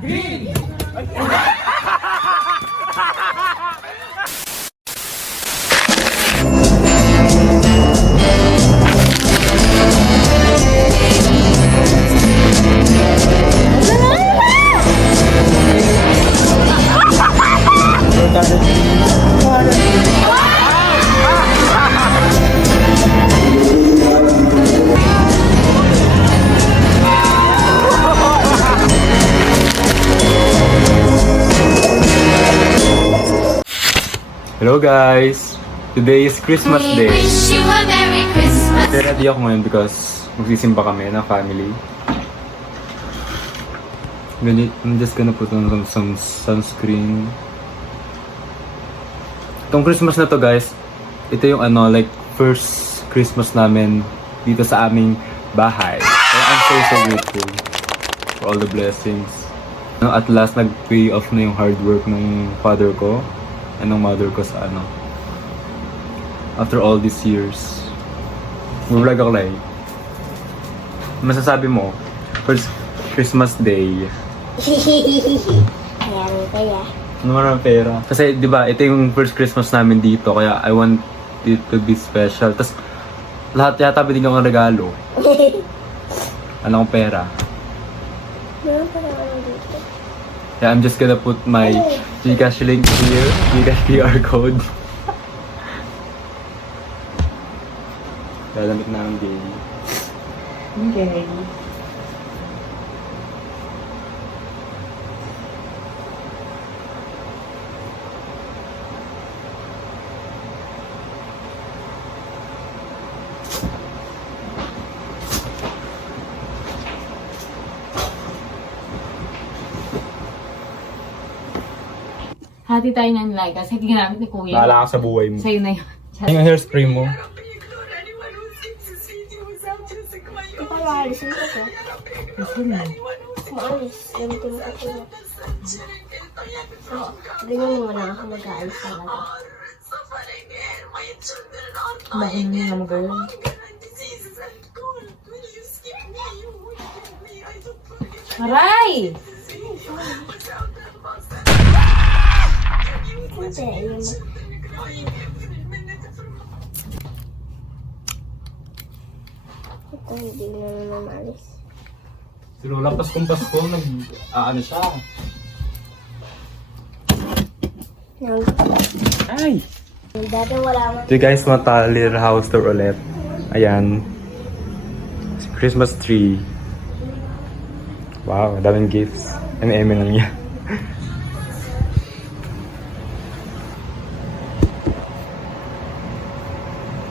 Green! Hello guys! Today is Christmas Day. Wish you a Merry Christmas. Ready ako ngayon because magsisimba kami ng family. I'm just gonna put on some sunscreen. Itong Christmas na to guys, ito yung like first Christmas namin dito sa aming bahay. Kaya I'm so grateful for all the blessings. At last nag-pay off na yung hard work ng father ko and ng mother ko sa after all these years. Mag-vlog ako lang. Masasabi mo, first Christmas Day. Kaya. Ano marami pera. Kasi di ba ito yung first Christmas namin dito, kaya I want it to be special. Tapos lahat yata binigyan ko ng regalo. Ano kong pera. Meron pa naman dito. Yeah, I'm just gonna put my Gcash link here, Gcash QR code. Lalamit na ang game. Okay. Hati tayo ng like kasi ginamit ni Kuya. Bahala ka sa buhay mo. Sa'yo na yun. Yung hairspray mo. Ipalalisin ko to. Gusto mo. Maalis. Gamitin ko ito. Oo. Ganyan mo na ako mag-aalis talaga. Bakit mo nga magayon? Aray! Kasi yun. Ito hindi na naman maalis. Si Lola Pasko, nag-ano siya. Ay! Dati wala man. So guys, matalir house tour ulit. Ayan. Christmas tree. Wow, daming gifts. M&M lang yan.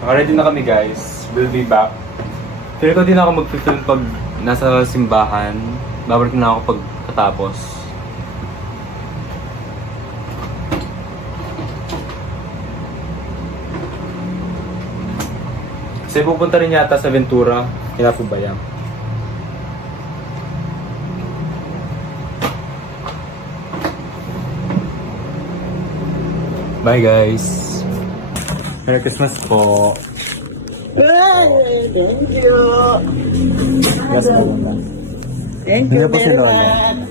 Ready na kami guys. We'll be back. Pero ko din ako mag-film pag nasa simbahan. Babalik na ako pag katapos. Kasi pupunta rin yata sa Ventura. Kaya po ba yan? Bye guys! Merry Christmas po! Thank you. Yes, Lola. Thank Hindi you po si very Lola. much.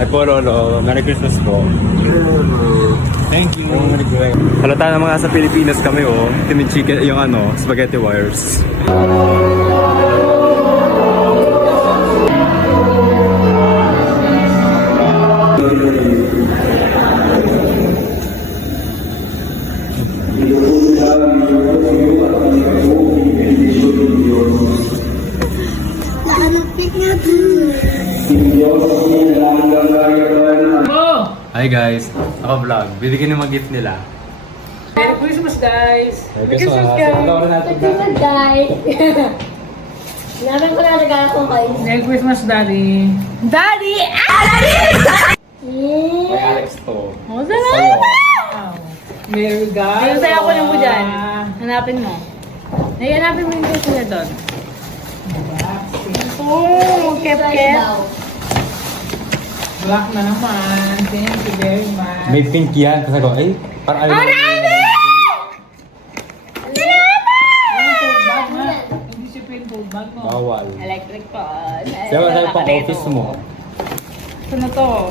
Ay po, Lolo. Merry Christmas po. Thank you. Halata na mga sa Pilipinas kami, oh. Timid chicken, yung spaghetti wires. Hi guys, ako vlog. Bibigyan ng mga gift nila. Merry Christmas, guys! Merry Christmas guys! Good guys. Namin ko na regalo ko guys. Merry Christmas, Daddy! Daddy! May Alex to. Oh, salamat! Merry God. Ayun, sa'yo ko mo dyan. Hanapin mo. Ay, hanapin mo yung cake nila doon. Oh, kep-kep. Black na naman. Thank you very much. May pink yan. Kasi ako, parang ayaw. Marami! Salamat! yung food bag mo. Bawal. Electric pan. Diyan ba tayo pang office mo? Ito na to.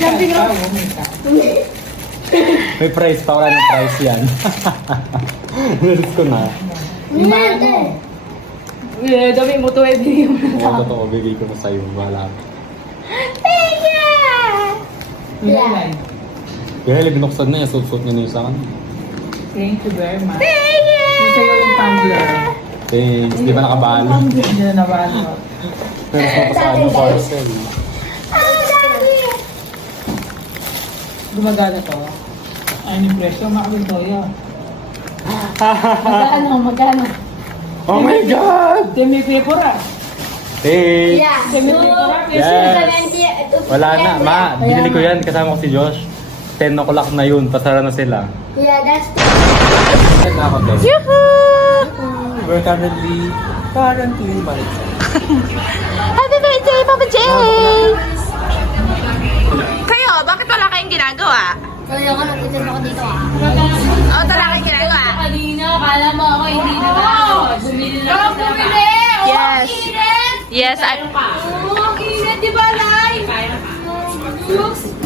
Jumping rope. May price pa, wala ng price yan. Nilis ko na. Limahan mo. Dami mo to, bigay mo na. Oo, totoo, bigay ko na sa'yo. Wala. Thank you! Ilan? Kaya binuksan na yan, suot niya na yung sa akin. Thank you very much. Thank you! Yung sa'yo yung tumbler. Thanks, di ba nakabalo? Hindi na nabalo. Pero pa sa ano, parcel. Ang dami! Gumagana to. Ano yung presyo? Makawin to yun. Magkano? Oh my God! Demi paper ah. Thanks! Yeah. Demi paper ah. Yes! Wala na, ma. Binili ko yan kasama ko si Josh. 10 o'clock na yun, pasara na sila. Yeah, that's Yan na ako, Tess. We're currently months. Happy birthday, Papa J! Kayo, bakit wala kayong ginagawa? Kaya ako napitin ako dito ah. Oh, wala kayong ginagawa? Kanina, kala mo ako hindi na bumili na ako sa Yes. Yes, Oh, kinit, di ba, Lai?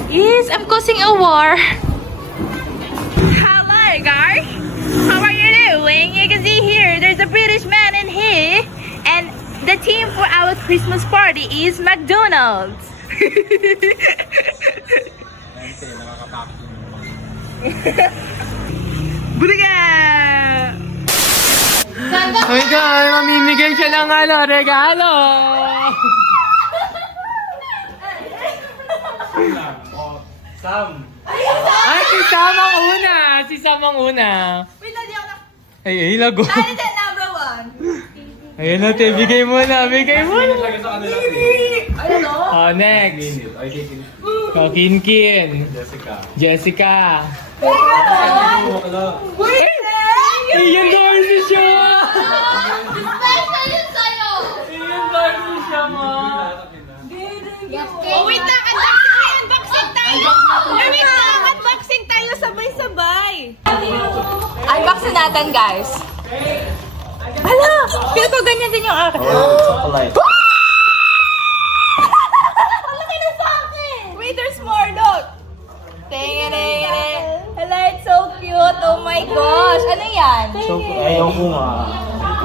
Yes, I'm causing a war. Hello, guys. How are you doing? You can see here, there's a British man in here. And the theme for our Christmas party is McDonald's. Buliga! Oh my God, mamimigay siya ng regalo! Sam! Ay, si Sam ang una! Si Sam ang una! Wait, di ako na... Ay, lago! Ano din, number one? Ayun na, te, bigay mo na, bigay mo na! Ano no? Oh, next! Oh, Kinkin! Jessica! Iyan Darcy siya! Special yun sa'yo! Iyan Darcy siya, ma! Oh, wait lang! Unboxing tayo! Wait lang! Unboxing tayo sabay-sabay! Unboxing natin, guys! Hala! Feel ko ganyan din yung akin. Chocolate. Ang laki na sa akin! Wait, there's more! Look! Tingin! Hala, it's so cute! Oh my gosh! Ano yan? Ayaw ko nga.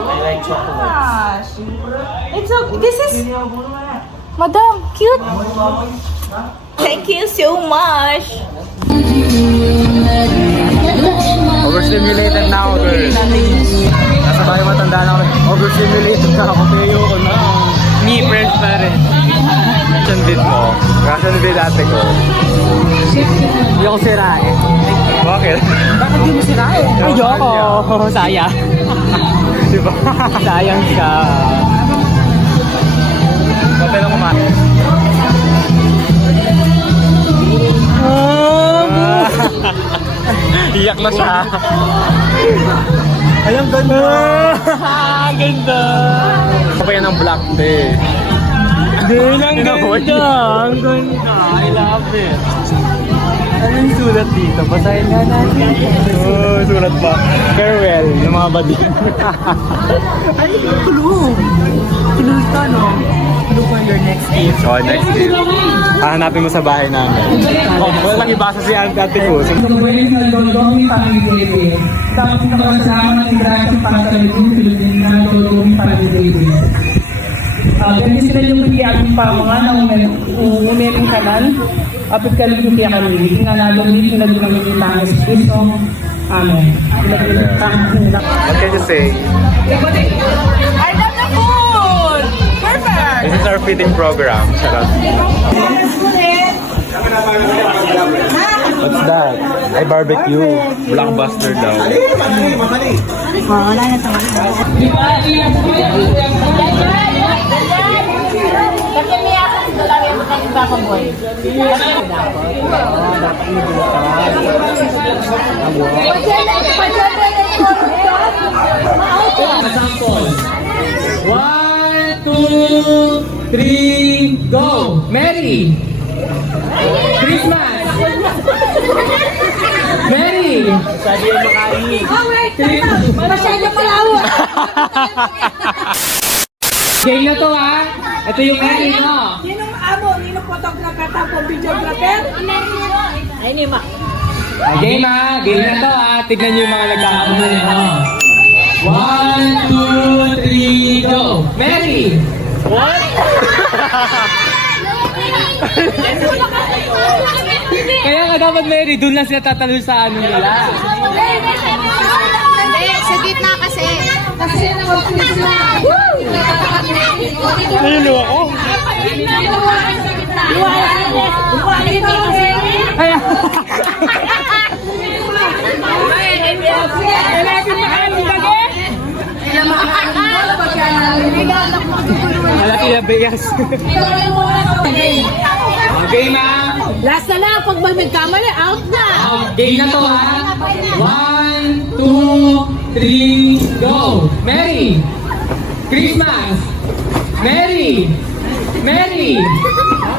I like chocolate. Gosh! It's so... This is... Madam, cute! Thank you so much! Overstimulated na ako, girl. Nasa tayo matanda na ako. Overstimulated na ako. Kaya ko na. Me, friends pa rin. Ration bid mo. Ration bid ate ko. Hindi ako sirain. Bakit? Bakit di mo sirain? Ayoko. Sayang. Diba? Sayang siya. Ba't lang kumain? Iyak na siya. Ay, ang ganda. Ang ganda. Ako pa yan ang black day. Din, ang ganda. Ang ganda. I love it. Ano yung sulat dito? Basahin nga natin. Oh, sulat pa. Farewell ng mga bading. Ano yung clue? Clue ka, no? Clue for your next gift. Oh, next gift. Hahanapin mo sa bahay namin. Oh, wala lang ibasa si Ate ko. Pwede sa Lodong Family David. Tapos nakasama ng Grasyon Pangkalagin, Philippines na Lodong Family David. Ganyan sila yung hindi aming pamangan ng umerong kanan. Apit kalig yung kaya kami. Hindi nga nalong naging ng tangis. Kristo. Amen. What can you say? I love the food! Perfect! This is our feeding program. Charot. What's that? Ay, barbecue. Blockbuster daw. Kasi may akas lang yung mga iba ko, boy. Example. 1, 2, 3, go! Merry! Christmas! Mary! Masyado palawa. Game na to ha. Ito yung Mary mo. Ninong amo, ninong photographer, tapos videographer. Ay, ni Ma. Game ha. Game na to ha. Tignan nyo yung mga nagkakaroon mo. 1, 2, 3, go! Mary! Kaya nga dapat Mary, doon lang sila tatalo sa ano nila. Hindi, sa gitna kasi. Kasi Nalilo ako. Kaya, malaki na bigas. Game ha. Last na lang, pag magkamali, out na. Game na to ha. 1, 2, 3, go! Mary! Christmas! Mary! Mary!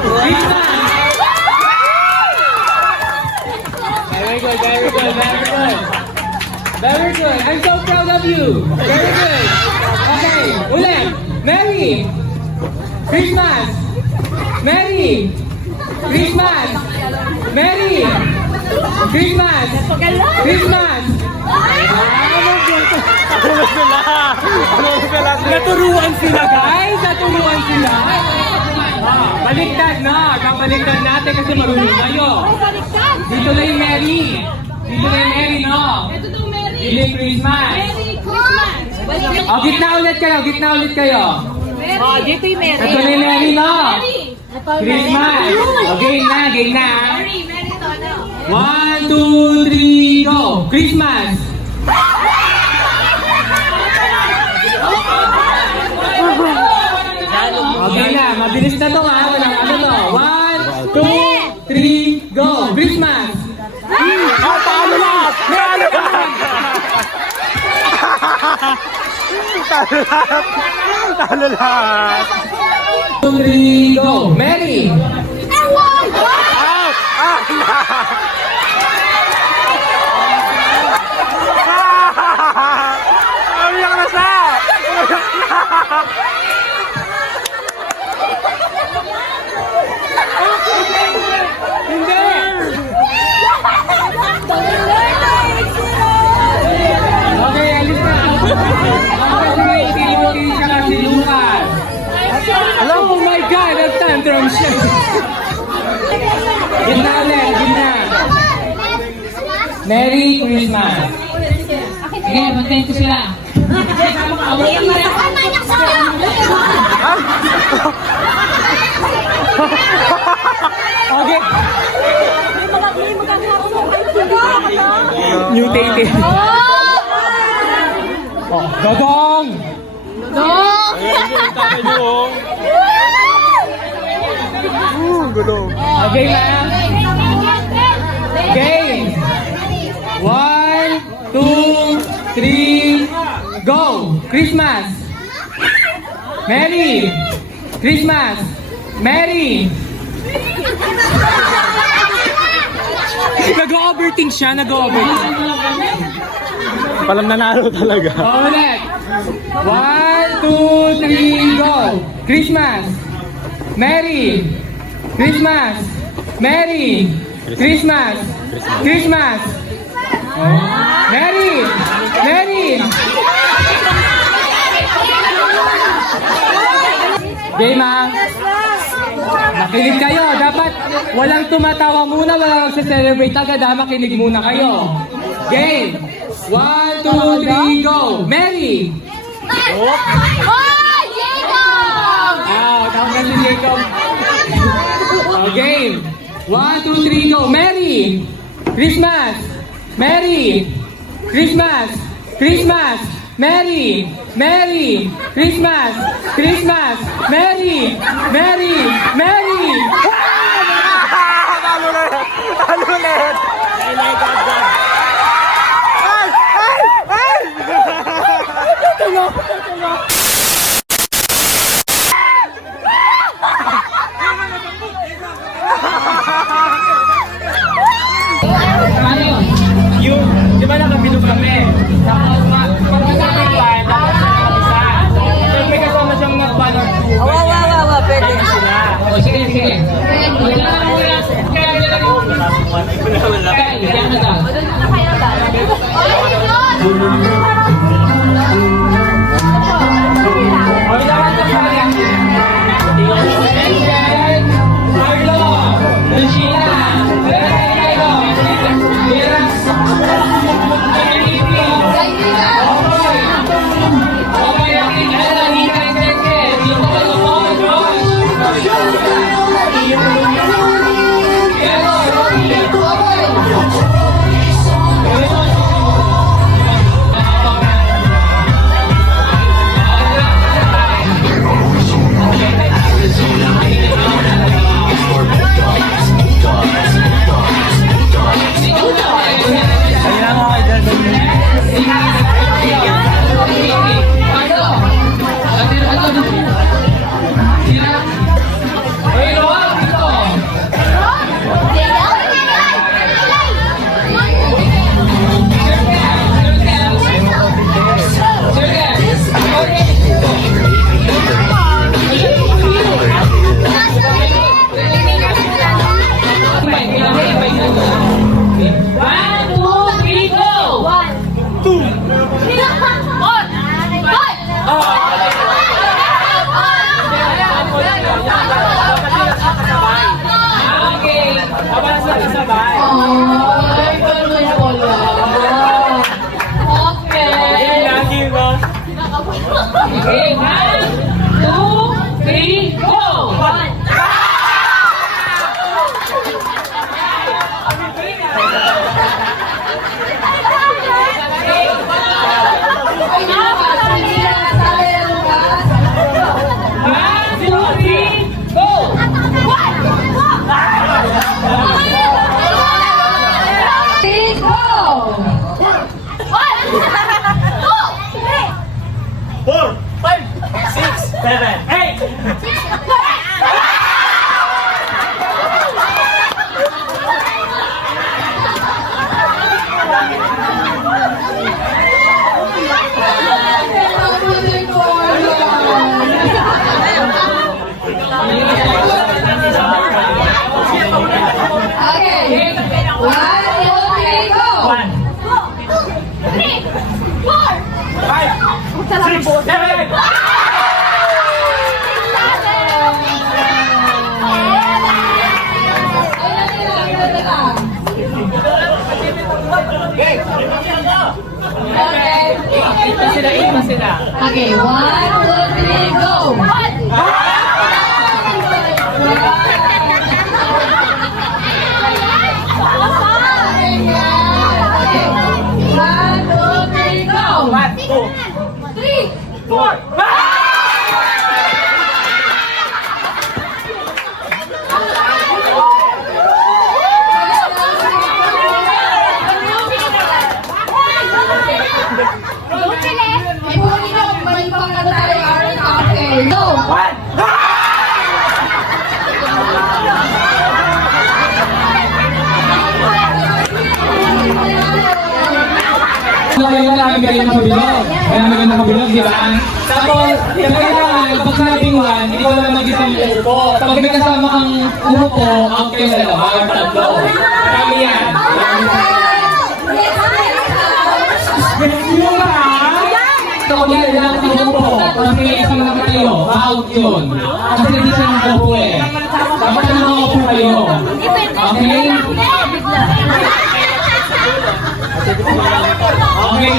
Christmas! Very good, very good, very good. Very good. I'm so proud of you. Very good. Okay, ulit. Mary! Christmas! Mary! Christmas! Mary! Christmas! Christmas! Naturuan sila guys! Naturuan sila! Baliktad na! Kapaliktad natin kasi marunong kayo. Dito na yung Mary! Dito na yung Mary, no? Dito yung Christmas! O, gitna ulit kayo! Gitna ulit kayo! Oh, dito yung Mary. Ito na yung Mary, no? Christmas! O, game na! Game na! 1, 2, 3, go! Christmas! Okay na, mabilis na to ha. Walang ano to. 1, 2, 3, go! Christmas! Talo lahat! Talo lahat! Talo lahat! 2, 3, go! Mary! Out! Out! Umiyak na siya! Umiyak na! Hindi! Okay, alis na. Okay, si Timothy siya si Lucas. Oh my God! Nag-tantrum siya. Gitna ulit, gitna. Merry Christmas. Sige, bantayin ko sila. Okay. Mutated. Oh, Dodong! Okay na. Game. 1, 2, 3, go! Christmas! Merry! Christmas! Merry! Nag-overthink siya, nag-overthink. Palam nanalo talaga. Ulit. 1, 2, 3, go! Christmas! Merry! Christmas! Merry! Christmas! Christmas! Merry! Merry! Game ha? Makinig kayo. Dapat walang tumatawa muna, walang magsa-celebrate agad ha. Makinig muna kayo. Game! 1, 2, 3, go! Mary! Oh, Jacob! Tawag na si Jacob. Game! 1, 2, 3, go! Mary! Christmas! Mary! Christmas! Christmas! Mary! Mary! Christmas! Christmas! Mary! Mary! Mary! Talo ulit! Talo ulit! Ay, my God, God! Ay! Ay! Ay! Tayo! May kasama siyang mga one or two. Pwede. O, sige, sige. Wala na muna. Kaya, yan na lang. O, ilawan ka pa yan. Marlo, Lucia, Pedro, Vera, Okay, 1, 2, 3, go! Okay, 1, 2, 3, go! Kailangan namin kayo nakabilog. Kailangan namin nakabilog, di ba? Tapos, kailangan, kapag sinabing one, hindi ko lang mag-isang umupo. Kapag may kasama kang umupo, ang kayo sa dalawa, ang tatlo. Kami yan. Yung ba? Kapag kailangan kang umupo, kapag may isang lang kayo, out yun. Kasi hindi siya nakapo eh. Dapat na nakaupo kayo. Okay? Okay,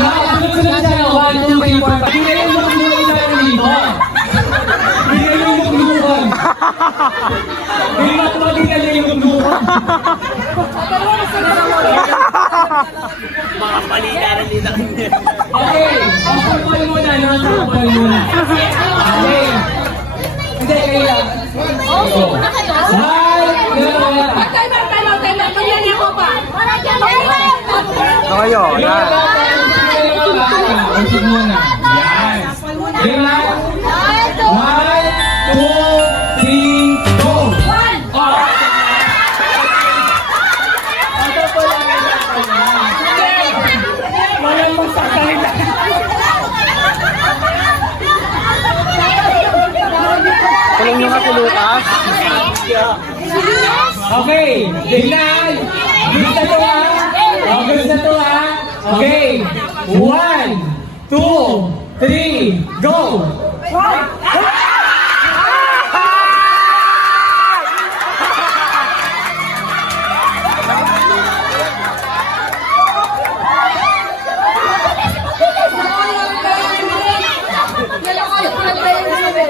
sunod siya. 1, 2, 3, 4, 5. Hindi na yung magluhan sa ng libon. Hindi na yung magluhan. Hindi na yung magluhan. Mga palina na nila. Okay, sampal muna. Sampal muna. Okay. Hindi, kaya. Go. Ano kayo? Yan. Usig muna. Yan. Lima. 1, 2, 3, go! Walang magsasakay Okay, tingnan. Gusto to ha? Oh, gusto to ha? Okay. 1, 2, 3, go!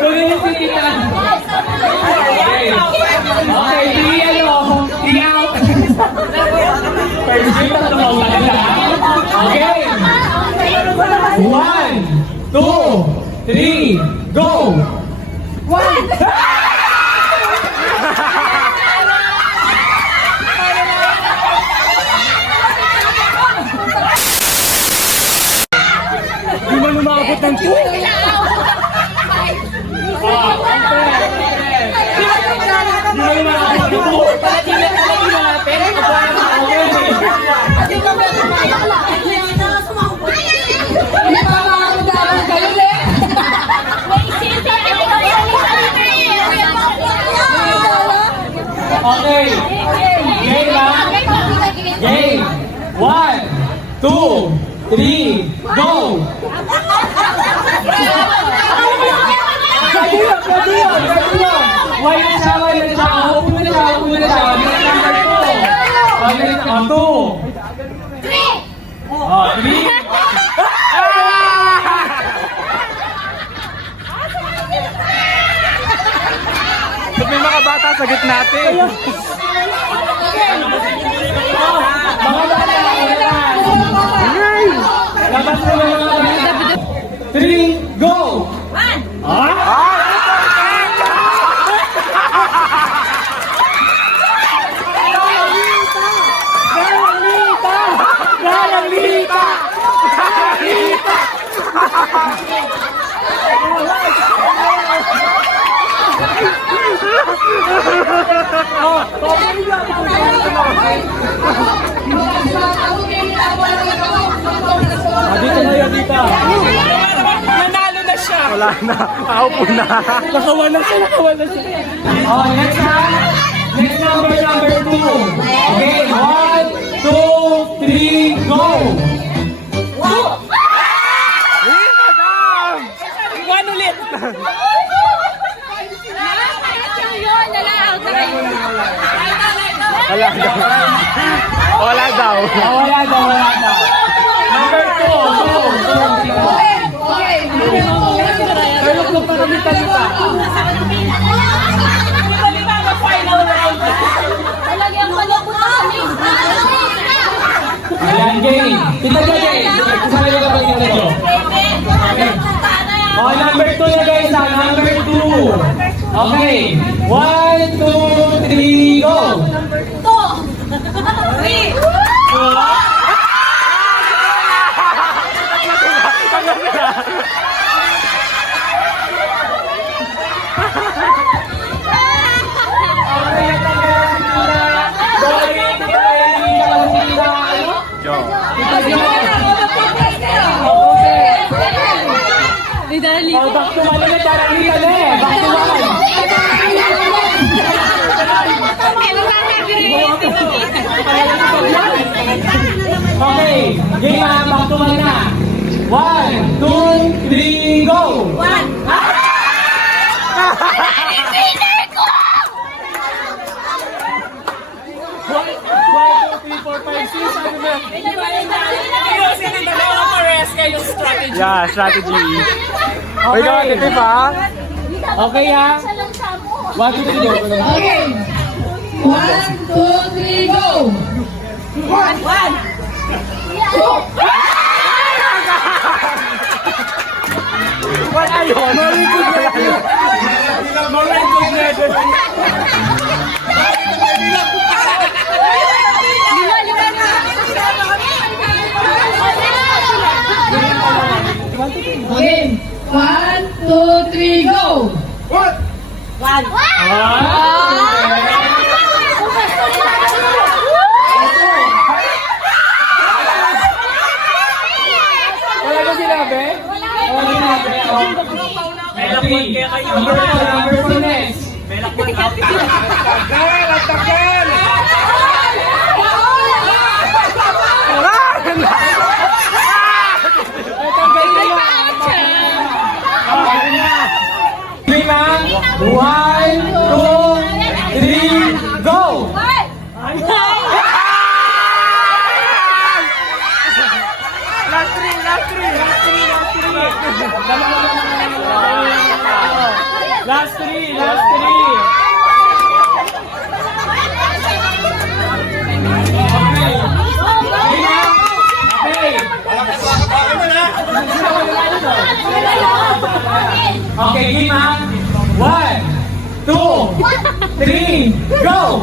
Tuloy yung titinan. Okay. Okay, out. First game na tumawala na. Okay. 1, 2, 3, go! Di man umabot ng 2. Okay. Game na? Game. 1, 2, 3, go! Gadiyon! Why na siya? Huwag mo na siya. Number 2. 2. 3. May mga bata sa gitna natin. Labas mo na mga 3, go! 1. Dito na yun, dito. Nanalo na siya. Wala na. Ako na. Nakawan na siya. Oh, next ha. Next number 2. Okay, 1, 2, 3, go! One ulit. Wala daw. Wala daw. Number 2. Pero kung parang talita. Ayan, game. Game. Kasama nyo kapag ito. Oh, number 2 na guys ha. Number 2. Okay. 1, 2, 3, go! Oh, back to 1 na charangita na eh. Back to 1. Okay, game na, back to 1 na. 1, 2, 3, go! 1, 2, 3, 4, 5, 6, 7, 8. Yeah, strategy. Wait, Okay. ito pa. Okay ha? 1, 2, 3, go. Okay. 1, 2, 3, go! What ayun? Okay. 1, 2, 3, go! Wala ba sinabi? Wala sinabi. Number 4 next. Lima, 1, 2, 3, go! Last three. Okay, Gima. 1, 2, 3, go!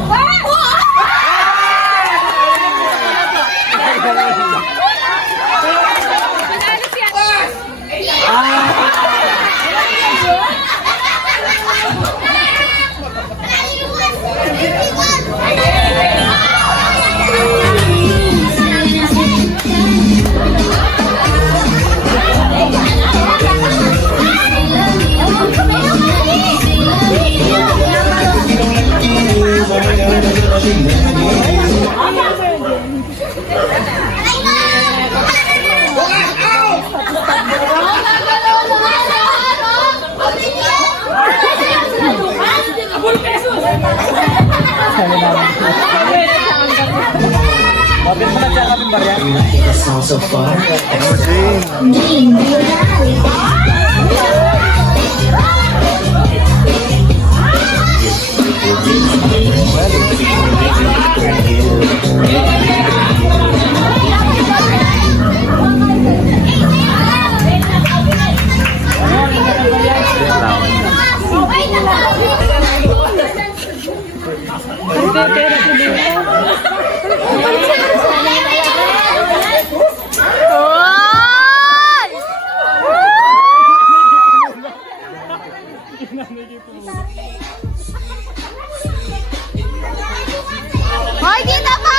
Hoy, kita po!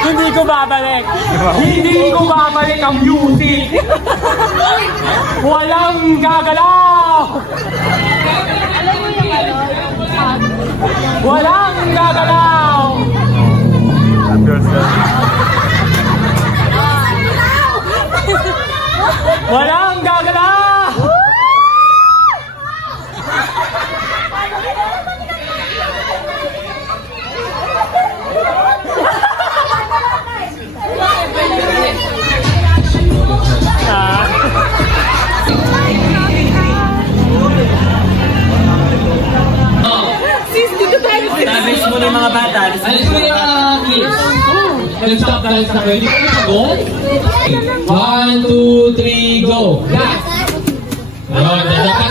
Hindi ko babalik. Hindi ko babalik ang music. Walang gagalaw. Walang gagalaw. Walang gagalaw. Nabis mo na yung mga bata. Alis mo na yung mga kids. Nag-stop dahil sa kayo. Hindi ko na go. 1, 2, 3, go. Last. Ayun, dapat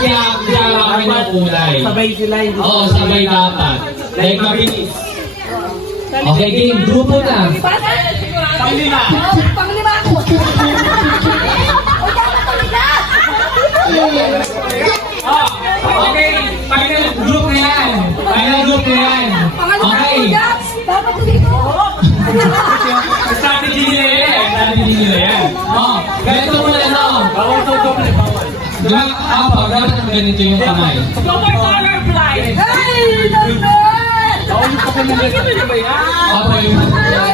yawa kami ng kulay. Sabay sila. Oo, sabay dapat. Like mabilis. Okay, game. Grupo na. Panglima. Panglima ako. Okay, final group na yan. Final group na yan. Okay. Dapat dito. Strategy nila yan. Strategy nila yan. Ganito mo na no. Bawal to double. Bawal. Dapat ganito yung kamay. Double color blind. Hey, Dante! Bawal pa kayo na ganito ba yan? Okay.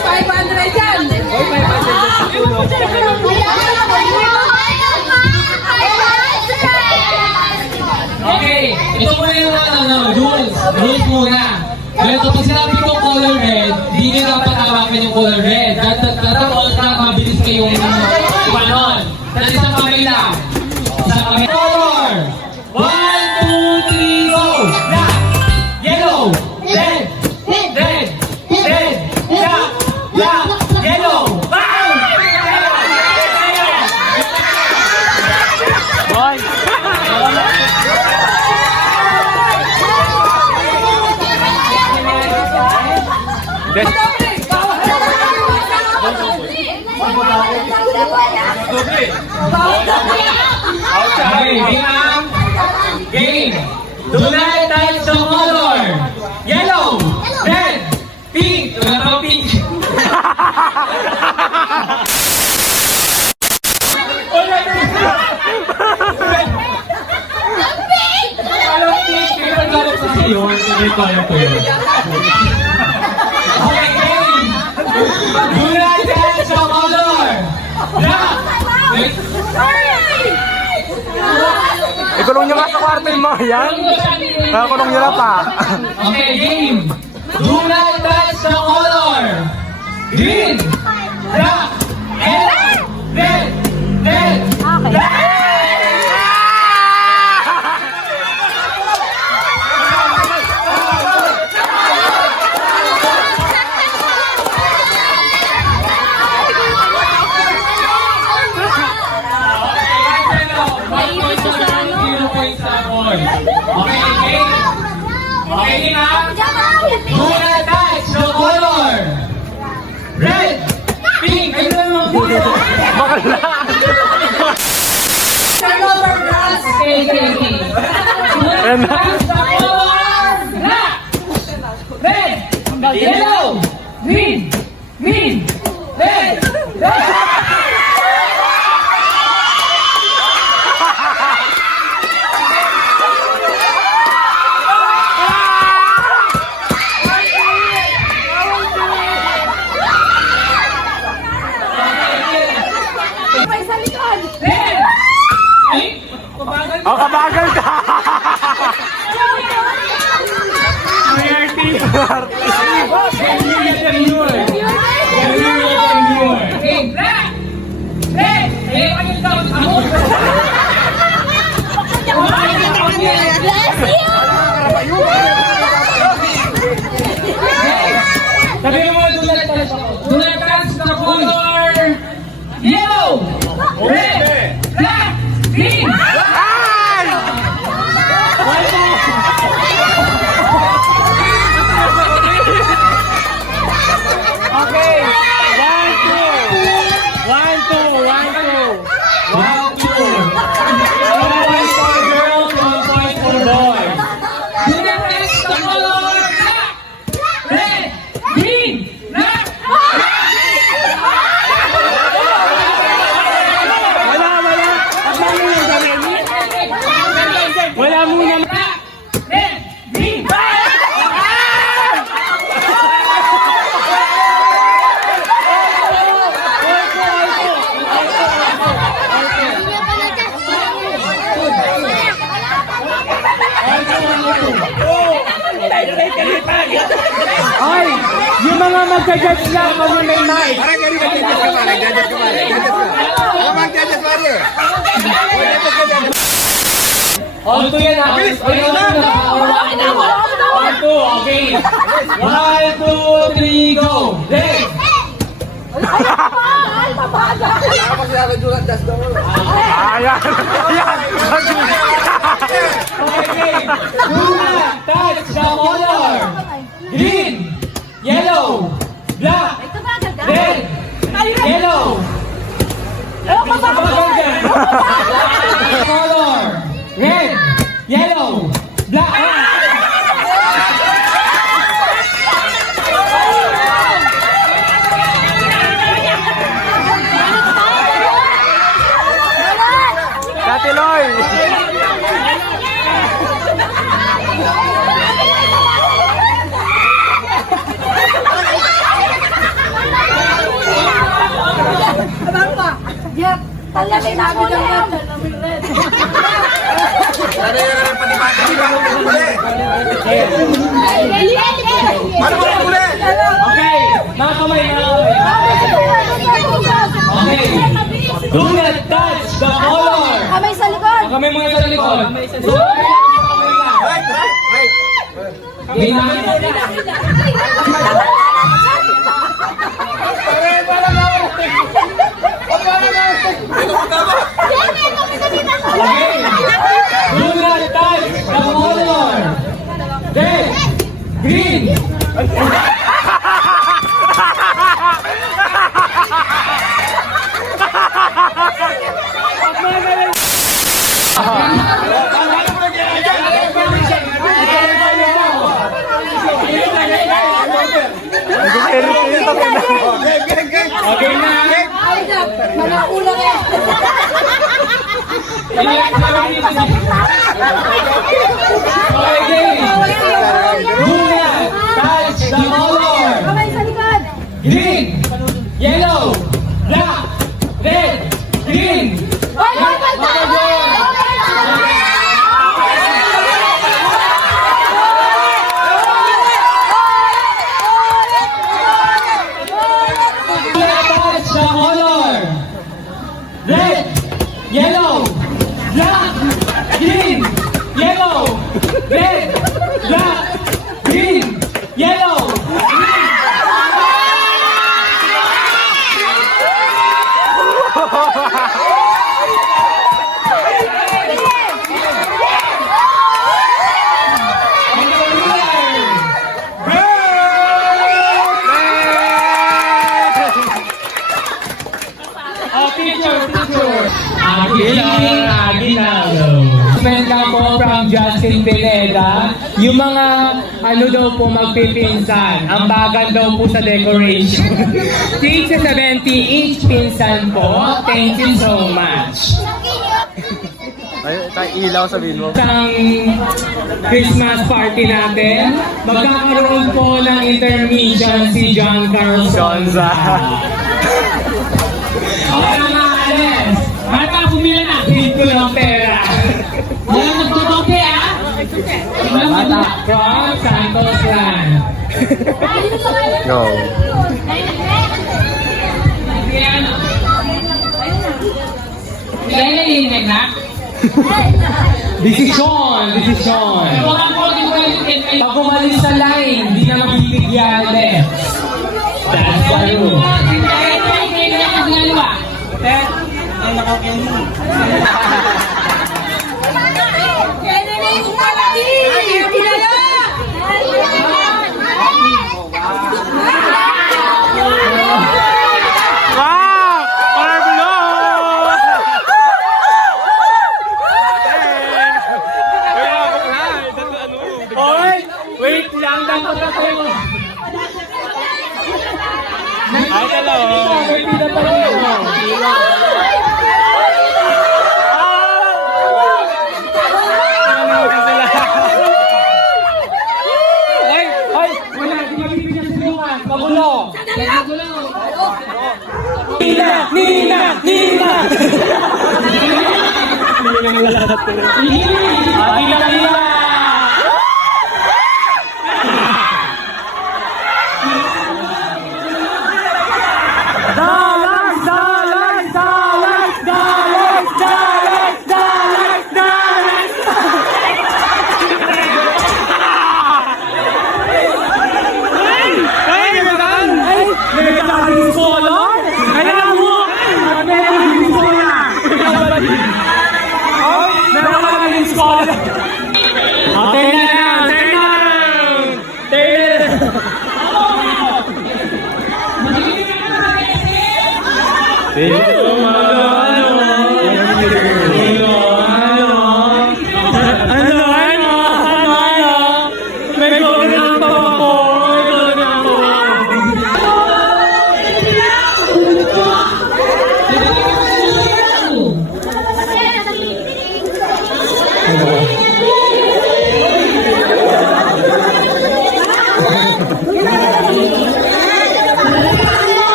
500 yan. Okay, ito muna yung rules. Rules muna. Ganito, pag sinabi ko color red, di nyo dapat hawakan yung color red. Tapos mabilis kayong panon. Sa isang kamay lang. Okay, bilang. Game. Do not touch the color. Yellow, red, pink. Wala pa pink. Alam pink. Kaya naglalap sa iyo. Hindi kaya ko yun. Okay, game. Do not touch the color. Black. Ikulong nyo nga sa kwarto yung mga yan. Nakakulong nyo na pa. Okay, game. Do not touch the color. Green, black, and red, red. Okay, game. Okay, game ha? Do not touch the color. Red, pink, ayun na naman po. Okay, okay, okay. Do not touch the color. Black, red, yellow, green, red, red. Oh, kabagal ka! Okay, black, red, Bless you! sabi mo do not touch the color yellow, red, black, green. Wala muna! Ay! Yung mga magka-judge lang pag may mic! On to yan ha! On to, okay! 1, 2, 3, go! Next! Ayan! Okay! Do not touch the color! Green! Yellow! Black! Red! Yellow! Color! Red! Yellow! Black! Katiloy! Yep, talamin ako na yan. Okay! Mga kamay, mga kamay! Okay! Do not touch the color! Kamay sa likod. Kami mga sa likod. Okay na? Okay. Do not touch the color. Red, green. Ulang eh. Okay, game. Julian, touch the color. Kamay sa likod. Green, yellow, black, red, green. Touch the color. Red, yellow, black, green, yellow, red, black, green, yellow. Comment lang po from Justin Pineda, yung mga ano daw po magpipinsan, ang bagal daw po sa decoration. Take sa 70 each pinsan po, thank you so much. Ay, ilaw sabihin mo. Isang Christmas party natin, magkakaroon po ng intermission si John Carlos Jonza. Okay mga Alex, bata pumila na, hit ko ng pera. Walang nagtutoke ah. Bata from Santos Land. Go. Kaya nalinig na? Desisyon! Pag umalis sa line, hindi na mabibigyan ulit. That's the rule. Wait lang, dapat na kayo. Ay, hello. Wait na tayo. Ay, wala, di mabibigyan sa tulungan. Magulo. Nina! Nina! Nina! Nina!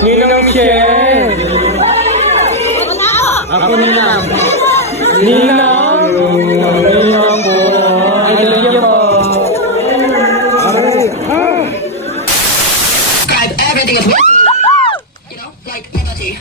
Ninang Michelle. Ako Ninang. Ninang po. I love you po. Everything is you know, like energy.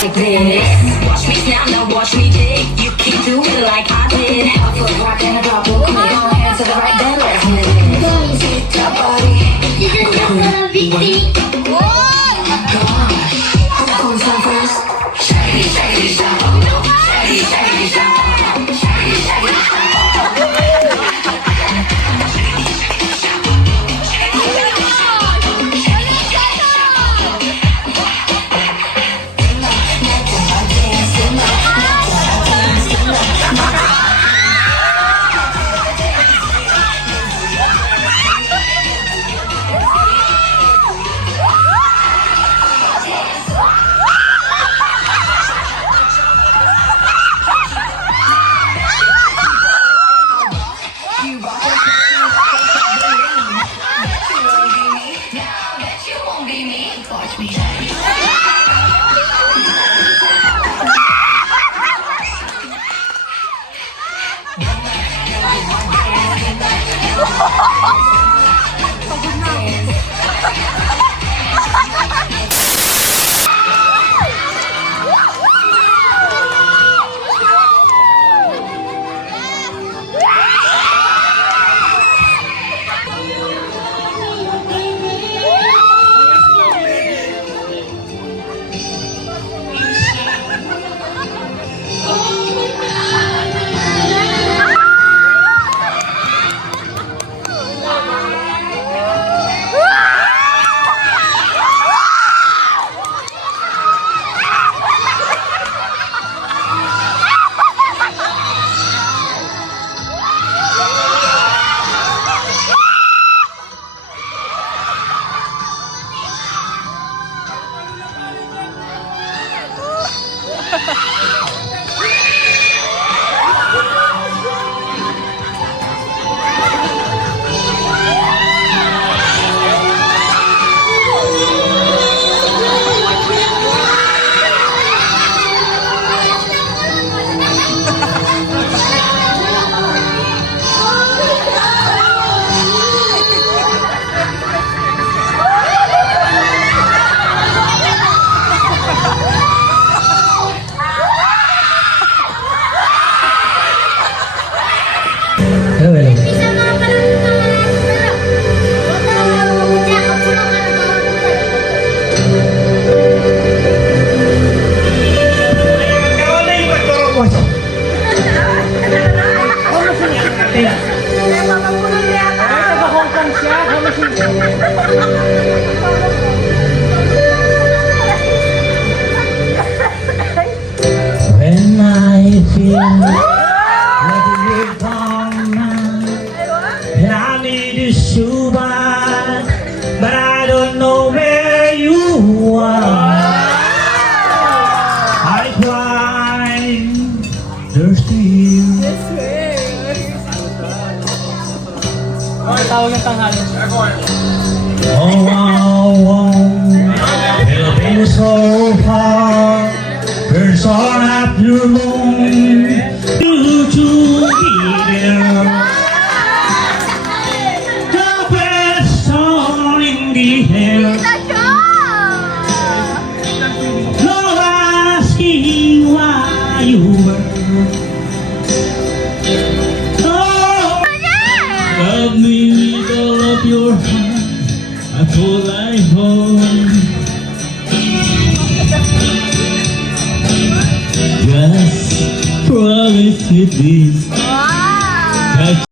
Like this. Watch me snap, now watch me dig. You keep doing like I did. I put a rock and a drop real quick. On hands to the right, then left. Boom, hit that body. Come on, who's going down first? Shaggy, shaggy, shaggy, shaggy, shaggy, shaggy, shaggy, shaggy, When I feel like a newborn man, and I need you so bad, but I don't know where you are. I climb the stairs. Tawag ng tanghali. Oh, it's been so far. Birds are not alone. You to be there. The best song in the air. No asking why you were. Oh, love me with all of your heart. I feel like home. Just promise me this.